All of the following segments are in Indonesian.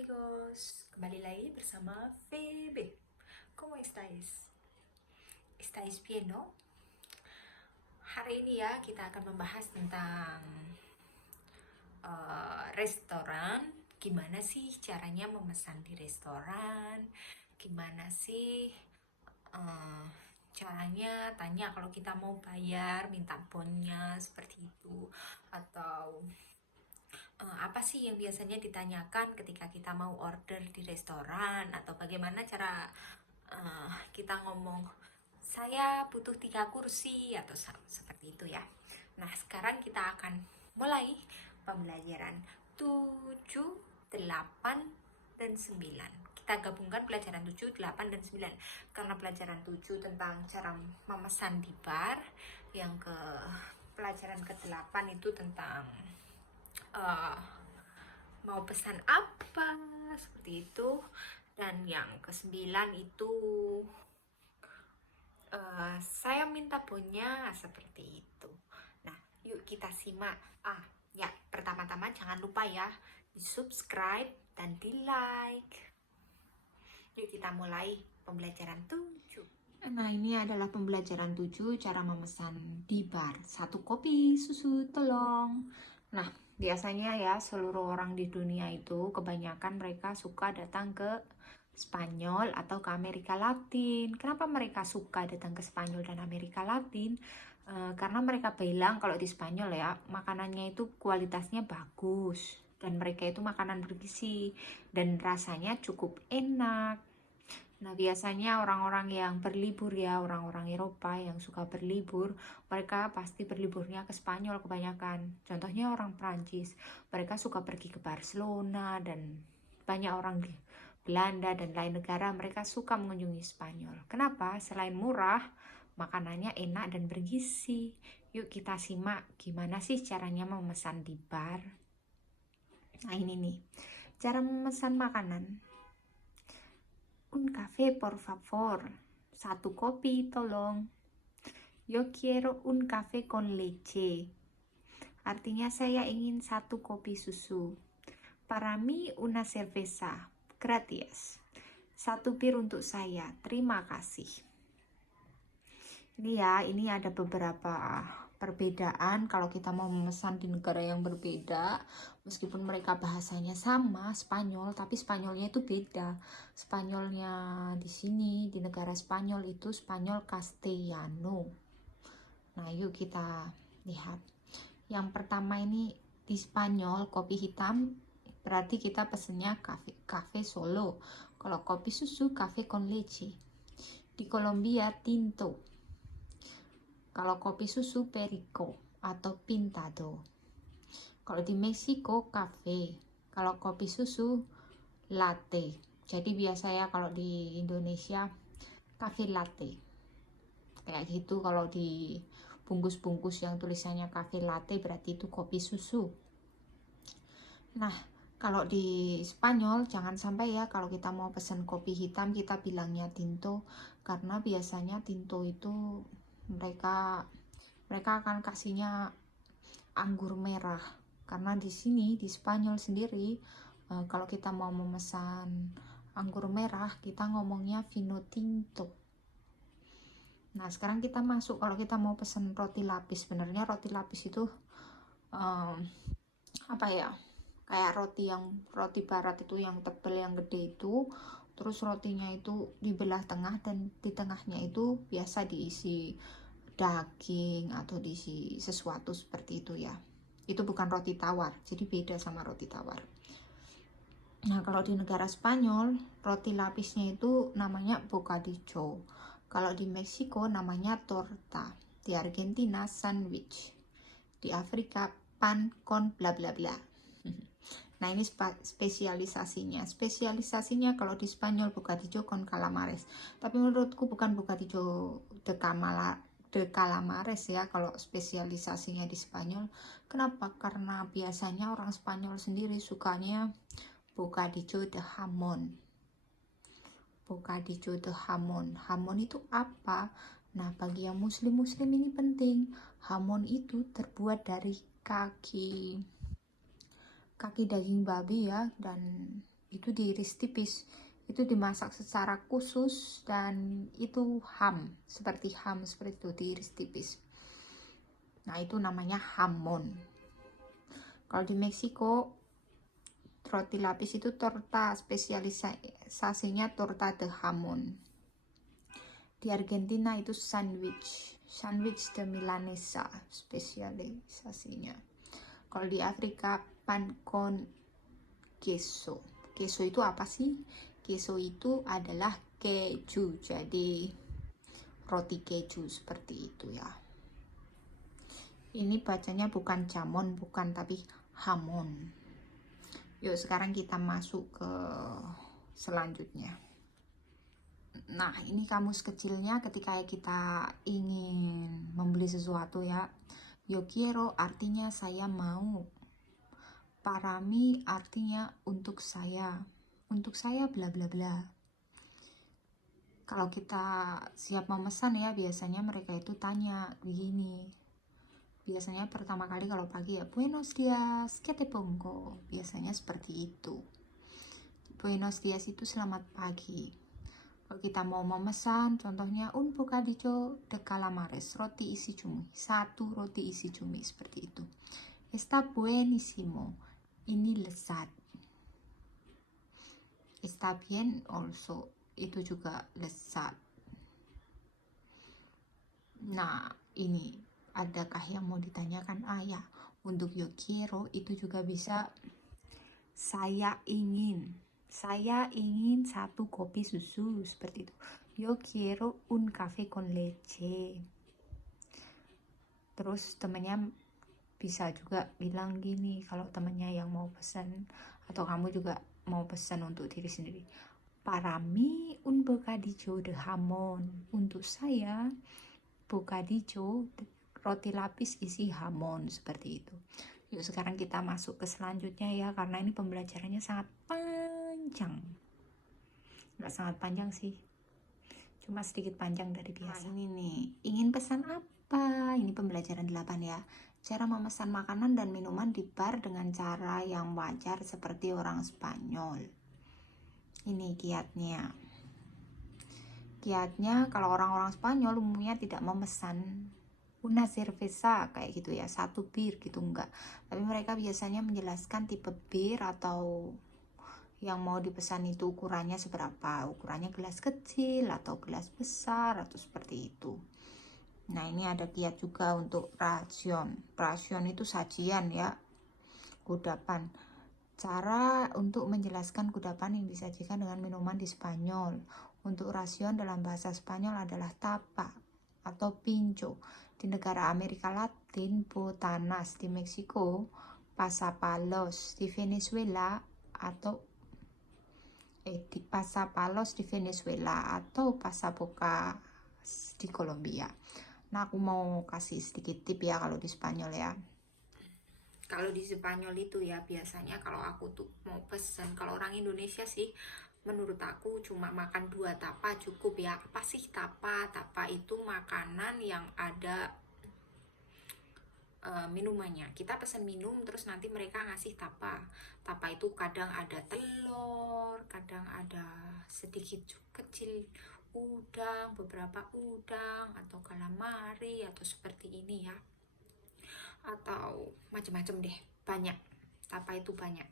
amigos, kembali lagi bersama Febe. ¿Cómo estáis? ¿Estáis bien, no? Hari ini ya kita akan membahas tentang restoran. Gimana sih caranya memesan di restoran? Gimana sih eh, caranya tanya kalau kita mau bayar, minta bonnya seperti itu, atau apa sih yang biasanya ditanyakan ketika kita mau order di restoran, atau bagaimana cara kita ngomong saya butuh 3 kursi atau seperti itu ya. Nah, sekarang kita akan mulai pembelajaran 7, 8, dan 9. Kita gabungkan pelajaran 7, 8, dan 9 karena pelajaran 7 tentang cara memesan di bar, yang ke pelajaran ke-8 itu tentang uh, mau pesan apa seperti itu, dan yang ke-9 itu saya minta punya seperti itu. Nah, yuk kita simak. Ya, pertama-tama jangan lupa ya di subscribe dan di like. Yuk kita mulai pembelajaran 7. Nah, ini adalah pembelajaran 7 cara memesan di bar. 1 kopi susu tolong. Nah, biasanya ya seluruh orang di dunia itu kebanyakan mereka suka datang ke Spanyol atau ke Amerika Latin. Kenapa mereka suka datang ke Spanyol dan Amerika Latin? Karena mereka bilang kalau di Spanyol ya makanannya itu kualitasnya bagus dan mereka itu makanan bergizi dan rasanya cukup enak. Nah, biasanya orang-orang yang berlibur ya, orang-orang Eropa yang suka berlibur, mereka pasti berliburnya ke Spanyol kebanyakan. Contohnya orang Prancis, mereka suka pergi ke Barcelona, dan banyak orang di Belanda dan lain negara, mereka suka mengunjungi Spanyol. Kenapa? Selain murah, makanannya enak dan bergizi. Yuk kita simak gimana sih caranya memesan di bar. Nah, ini nih, cara memesan makanan. Un café, por favor. 1 kopi, tolong. Yo quiero un café con leche. Artinya saya ingin 1 kopi susu. Para mí una cerveza. Gracias. 1 bir untuk saya. Terima kasih. Ini ya, ini ada beberapa perbedaan kalau kita mau memesan di negara yang berbeda. Meskipun mereka bahasanya sama, Spanyol, tapi Spanyolnya itu beda. Spanyolnya di sini, di negara Spanyol itu Spanyol Castellano. Nah, yuk kita lihat. Yang pertama ini di Spanyol, kopi hitam berarti kita pesennya cafe solo. Kalau kopi susu, cafe con leche. Di Kolombia, tinto. Kalau kopi susu, perico atau pintado. Kalau di Meksiko, cafe. Kalau kopi susu, latte. Jadi biasa ya kalau di Indonesia, cafe latte. Kayak gitu. Kalau di bungkus-bungkus yang tulisannya cafe latte berarti itu kopi susu. Nah, kalau di Spanyol jangan sampai ya kalau kita mau pesen kopi hitam kita bilangnya tinto, karena biasanya tinto itu mereka akan kasihnya anggur merah, karena di sini di Spanyol sendiri kalau kita mau memesan anggur merah kita ngomongnya vino tinto. Nah, sekarang kita masuk kalau kita mau pesen roti lapis. Sebenarnya roti lapis itu apa ya, kayak roti barat itu yang tebal yang gede itu, terus rotinya itu dibelah tengah dan di tengahnya itu biasa diisi daging atau diisi sesuatu seperti itu ya. Itu bukan roti tawar, jadi beda sama roti tawar. Nah, kalau di negara Spanyol roti lapisnya itu namanya bocadillo. Kalau di Meksiko namanya torta. Di Argentina sandwich. Di Afrika pan con bla bla bla. Nah, ini spesialisasinya. Spesialisasinya kalau di Spanyol bocadillo con calamares. Tapi menurutku bukan bocadillo de calamares ya kalau spesialisasinya di Spanyol. Kenapa? Karena biasanya orang Spanyol sendiri sukanya bocadillo de jamón. Bocadillo de jamón. Jamón itu apa? Nah, bagi yang muslim-muslim ini penting. Jamón itu terbuat dari kaki daging babi ya, dan itu diiris tipis, itu dimasak secara khusus, dan itu ham seperti itu diiris tipis. Nah, itu namanya hamon. Kalau di Meksiko, roti lapis itu torta, spesialisasinya torta de jamon. Di Argentina itu sandwich de milanesa spesialisasinya. Kalau di Afrika, pan con queso. Queso itu apa sih? Queso itu adalah keju, jadi roti keju seperti itu ya. Ini bacanya bukan jamon, bukan, tapi hamon. Yuk sekarang kita masuk ke selanjutnya. Nah, ini kamus kecilnya ketika kita ingin membeli sesuatu ya. Yo quiero artinya saya mau. Para mí artinya untuk saya bla bla bla. Kalau kita siap memesan ya, biasanya mereka itu tanya begini. Biasanya pertama kali kalau pagi ya, buenos dias, ¿qué te pongo? Biasanya seperti itu. Buenos dias itu selamat pagi. Kalau kita mau memesan, contohnya un bocadillo de calamares, roti isi cumi, 1 roti isi cumi, seperti itu. Está buenísimo, ini lezat. Está bien also, itu juga lezat. Nah, ini adakah yang mau ditanyakan? Ya, untuk yo quiero itu juga bisa saya ingin 1 kopi susu, seperti itu. Yo quiero un café con leche. Terus temennya bisa juga bilang gini, kalau temennya yang mau pesan atau kamu juga mau pesan untuk diri sendiri. Para mí un bocadillo de jamón. Untuk saya bocadillo roti lapis isi hamon, seperti itu. Yuk sekarang kita masuk ke selanjutnya ya, karena ini pembelajarannya sangat panjang. Nggak sangat panjang sih, cuma sedikit panjang dari biasa. Nah, ini nih, ingin pesan apa? Ini pembelajaran 8 ya. Cara memesan makanan dan minuman di bar dengan cara yang wajar seperti orang Spanyol. Ini kiatnya. Kiatnya kalau orang-orang Spanyol umumnya tidak memesan una cerveza kayak gitu ya, 1 bir gitu, enggak. Tapi mereka biasanya menjelaskan tipe bir atau yang mau dipesan itu ukurannya seberapa, ukurannya gelas kecil atau gelas besar atau seperti itu. Nah, ini ada kiat juga untuk ration itu sajian ya, kudapan. Cara untuk menjelaskan kudapan yang disajikan dengan minuman di Spanyol. Untuk ration dalam bahasa Spanyol adalah tapa atau pincho. Di negara Amerika Latin, botanas. Di Meksiko, pasapalos. Di Venezuela atau di pasapalos di Venezuela atau pasabocas di Kolombia. Nah, aku mau kasih sedikit tip ya kalau di Spanyol ya. Kalau di Spanyol itu ya, biasanya kalau aku tuh mau pesen, kalau orang Indonesia sih menurut aku cuma makan 2 tapa cukup ya. Apa sih tapa? Tapa itu makanan yang ada minumannya. Kita pesen minum terus nanti mereka ngasih tapa. Tapa itu kadang ada telur, kadang ada sedikit kecil udang, beberapa udang atau calamari atau seperti ini ya. Atau macam-macam deh, banyak. Tapa itu banyak.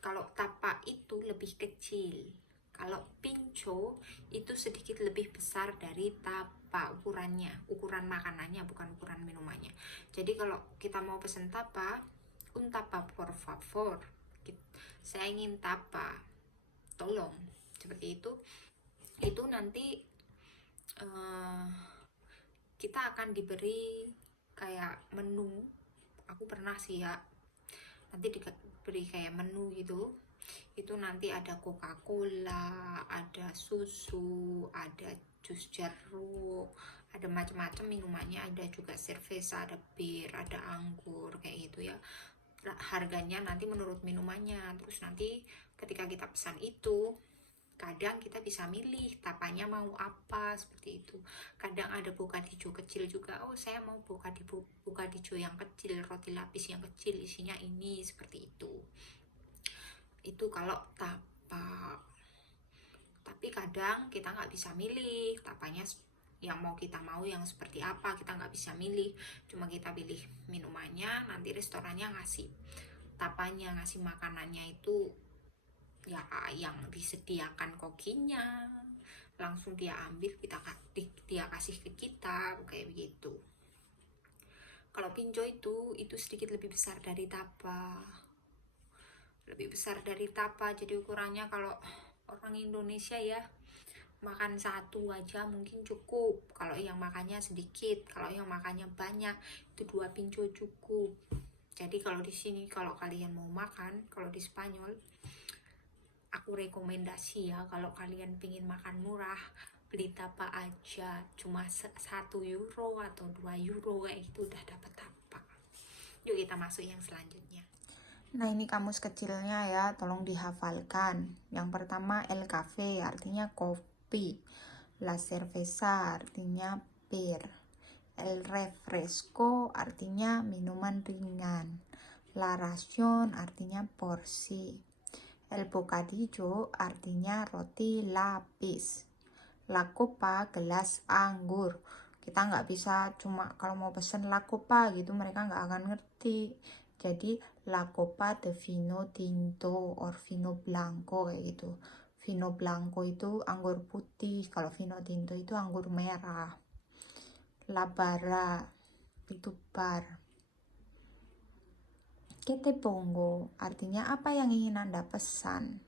Kalau tapa itu lebih kecil. Kalau pincho itu sedikit lebih besar dari tapa ukurannya, ukuran makanannya bukan ukuran minumannya. Jadi kalau kita mau pesen tapa, un tapa por favor. Saya ingin tapa, tolong. Seperti itu. Itu nanti kita akan diberi kayak menu. Aku pernah sih ya, nanti diberi kayak menu gitu. Itu nanti ada Coca-Cola, ada susu, ada jus jeruk, ada macam-macam minumannya, ada juga cerveza, ada bir, ada anggur kayak gitu ya. Harganya nanti menurut minumannya. Terus nanti ketika kita pesan itu, kadang kita bisa milih tapanya mau apa, seperti itu. Kadang ada bocadillo kecil juga. Oh, saya mau bocadillo yang kecil, roti lapis yang kecil, isinya ini, seperti itu. Itu kalau tapak. Tapi kadang kita nggak bisa milih tapanya yang kita mau yang seperti apa, kita nggak bisa milih, cuma kita pilih minumannya, nanti restorannya ngasih tapanya, ngasih makanannya itu ya yang disediakan kokinya, langsung dia ambil, dia kasih ke kita kayak begitu. Kalau pinco itu sedikit lebih besar dari tapa, jadi ukurannya kalau orang Indonesia ya makan satu aja mungkin cukup, kalau yang makannya sedikit, kalau yang makannya banyak itu 2 pinco cukup. Jadi kalau di sini kalau kalian mau makan, kalau di Spanyol aku rekomendasi ya, kalau kalian pingin makan murah beli tapa aja, cuma 1 euro atau 2 euro kayak itu udah dapat tapa. Yuk kita masuk yang selanjutnya. Nah, ini kamus kecilnya ya, tolong dihafalkan. Yang pertama, el café artinya kopi. La cerveza artinya bir. El refresco artinya minuman ringan. La ración artinya porsi. El bocadillo artinya roti lapis. La copa gelas anggur. Kita nggak bisa cuma kalau mau pesen la copa gitu, mereka nggak akan ngerti. Jadi la copa de vino tinto or vino blanco kayak gitu. Vino blanco itu anggur putih, kalau vino tinto itu anggur merah. La barra itu bar. Que te pongo artinya apa yang ingin Anda pesan.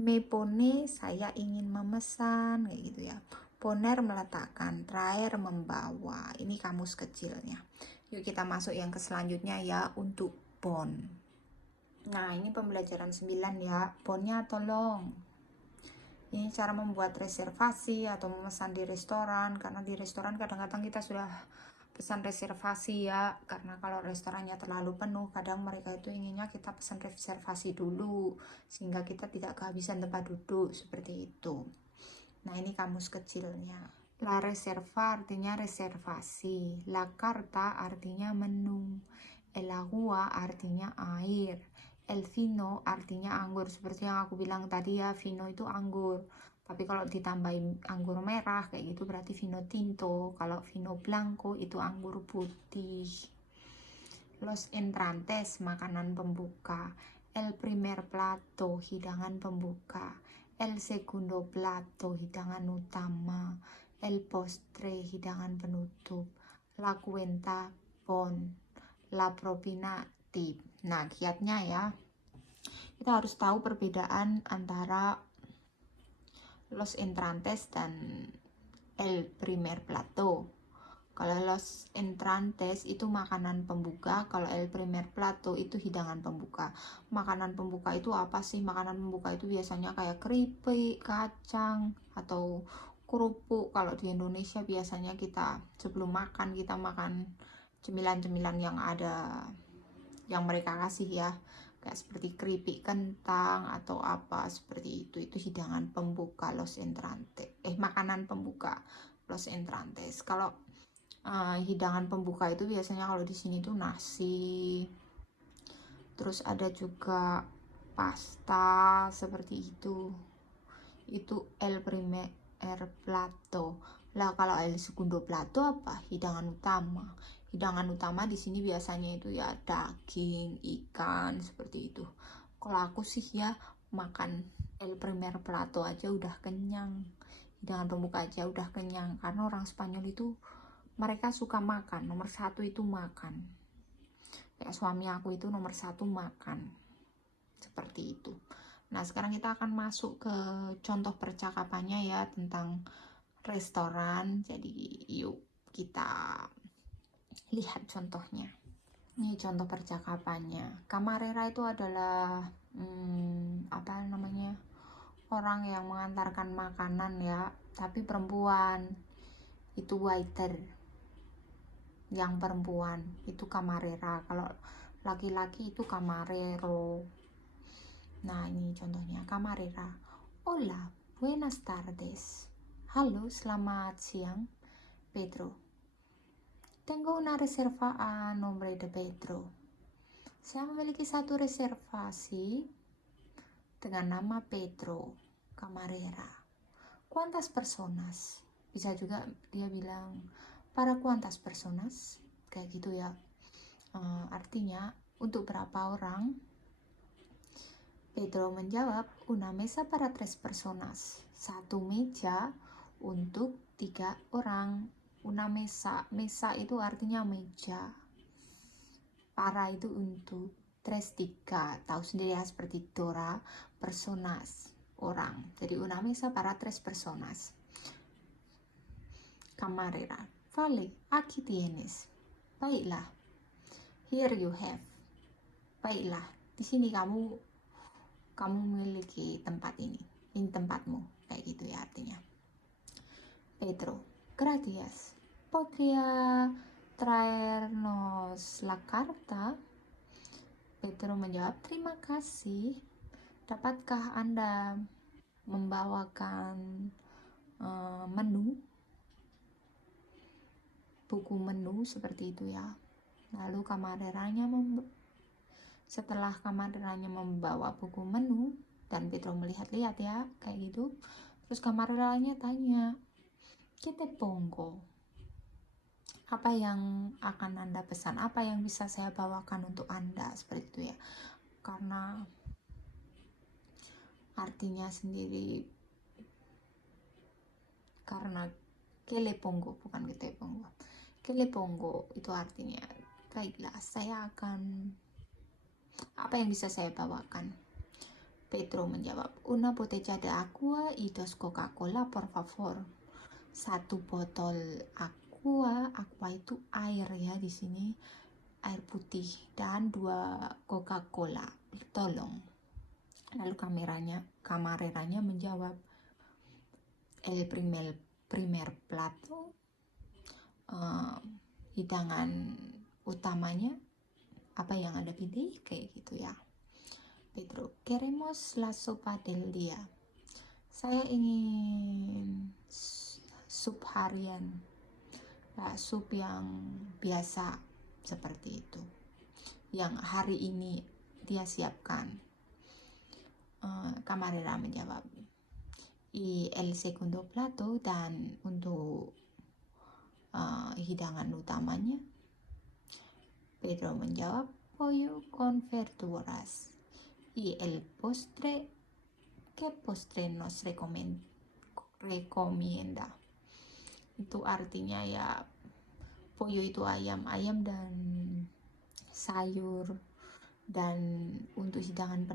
Me pone saya ingin memesan kayak gitu ya. Poner meletakkan, traer membawa. Ini kamus kecilnya. Yuk kita masuk yang ke selanjutnya ya, untuk pon. Nah, ini pembelajaran 9 ya. Ponnya tolong. Ini cara membuat reservasi atau memesan di restoran, karena di restoran kadang-kadang kita sudah pesan reservasi ya, karena kalau restorannya terlalu penuh kadang mereka itu inginnya kita pesan reservasi dulu sehingga kita tidak kehabisan tempat duduk seperti itu. Nah, ini kamus kecilnya. La reserva artinya reservasi, la carta artinya menu, el agua artinya air, el vino artinya anggur. Seperti yang aku bilang tadi ya, vino itu anggur, tapi kalau ditambahin anggur merah kayak gitu berarti vino tinto. Kalau vino blanco itu anggur putih. Los entrantes makanan pembuka, el primer plato hidangan pembuka, el segundo plato hidangan utama, el postre hidangan penutup, la cuenta pon, la propina tip. Nah, kiatnya ya, kita harus tahu perbedaan antara los entrantes dan el primer plato. Kalau los entrantes itu makanan pembuka, kalau el primer plato itu hidangan pembuka. Makanan pembuka itu apa sih? Makanan pembuka itu biasanya kayak keripik, kacang, atau kerupuk. Kalau di Indonesia biasanya kita sebelum makan, kita makan cemilan-cemilan yang ada, yang mereka kasih ya, kayak seperti keripik kentang atau apa seperti itu hidangan pembuka los entrantes, makanan pembuka los entrantes. Kalau hidangan pembuka itu biasanya kalau di sini tuh nasi, terus ada juga pasta seperti itu el primer plato. Lah kalau el segundo plato apa? Hidangan utama di sini biasanya itu ya daging, ikan seperti itu. Kalau aku sih ya makan el primer plato aja udah kenyang, hidangan pembuka aja udah kenyang, karena orang Spanyol itu mereka suka makan, nomor 1 itu makan. Kayak suami aku itu nomor 1 makan, seperti itu. Nah, sekarang kita akan masuk ke contoh percakapannya ya, tentang restoran. Jadi yuk kita lihat contohnya. Ini contoh percakapannya. Camarera itu adalah apa namanya, orang yang mengantarkan makanan ya, tapi perempuan. Itu waiter. Yang perempuan itu camarera, kalau laki-laki itu camarero. Nah, ini contohnya camarera. Hola, buenas tardes. Halo, selamat siang, Pedro. Tengo una reserva a nombre de Pedro. Saya memiliki 1 reservasi dengan nama Pedro Camarera. Cuántas personas? Bisa juga dia bilang para cuántas personas, kayak gitu ya. Artinya untuk berapa orang? Pedro menjawab, una mesa para 3 personas. Satu meja untuk 3 orang. Una mesa. Mesa itu artinya meja. Para itu untuk. 3. Tahu sendiri ya, seperti Dora, personas, orang. Jadi una mesa para 3 personas. Camarera. Vale, aquí tienes. Baiklah. Here you have. Baiklah, di sini kamu memiliki tempat ini tempatmu, kayak gitu ya artinya. Pedro, gracias. ¿Podría traernos la carta? Pedro menjawab, terima kasih. Dapatkah Anda membawakan menu, buku menu seperti itu ya. Lalu setelah kamareranya membawa buku menu dan Pedro melihat-lihat ya kayak gitu, terus kamareranya tanya, ¿qué te pongo? Apa yang akan Anda pesan? Apa yang bisa saya bawakan untuk Anda? Seperti itu ya. Karena artinya sendiri, karena ¿qué le pongo? Bukan ¿qué te pongo? ¿Qué le pongo? Itu artinya, baiklah, saya akan, apa yang bisa saya bawakan? Pedro menjawab, una botella de agua y 2 Coca-Cola, por favor. 1 botol aqua itu air ya di sini, air putih, dan 2 Coca-Cola, tolong. Lalu kamareranya menjawab, el primer plato, hidangan utamanya, apa yang Anda pilih, kayak gitu ya. Pedro, queremos la sopa del día. Saya ingin sup harian, sup yang biasa seperti itu, yang hari ini dia siapkan. Camarera menjawab, y el segundo plato, dan untuk hidangan utamanya. Pedro menjawab, pollo con verduras. Y el postre, ¿qué postre nos recomienda? Itu artinya ya, pollo itu ayam dan sayur, dan untuk hidangan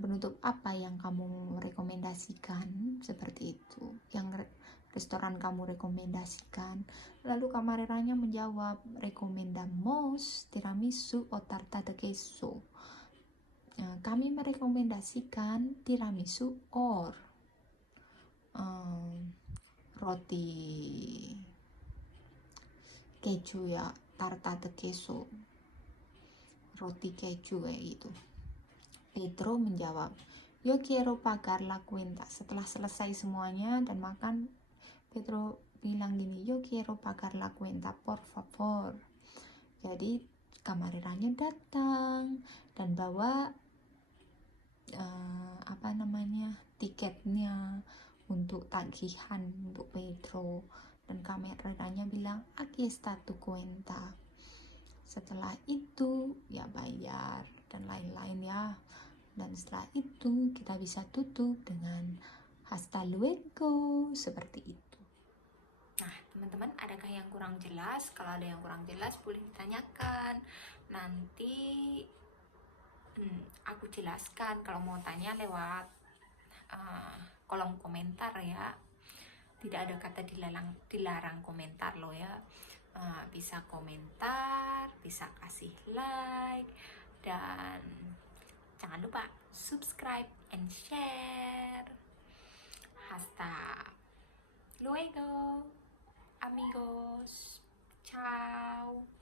penutup apa yang kamu rekomendasikan? Seperti itu, yang restoran kamu rekomendasikan. Lalu kamareranya menjawab, recomendamos tiramisu o tarta de queso. Kami merekomendasikan tiramisu or roti keju ya, tarta de queso, roti keju kayak gitu. Pedro menjawab, yo quiero pagar la cuenta. Setelah selesai semuanya dan makan, Pedro bilang gini, yo quiero pagar la cuenta, por favor. Jadi kamareranya datang dan bawa tiketnya untuk tagihan untuk Pedro, dan kameranya bilang, aquí está tu cuenta. Setelah itu ya bayar dan lain-lain ya, dan setelah itu kita bisa tutup dengan hasta luego, seperti itu. Nah, teman-teman, adakah yang kurang jelas? Kalau ada yang kurang jelas, boleh ditanyakan. Nanti aku jelaskan. Kalau mau tanya lewat kolom komentar ya. Tidak ada kata dilarang komentar loh ya. Bisa komentar, bisa kasih like, dan jangan lupa subscribe and share. Hasta luego, amigos. Ciao.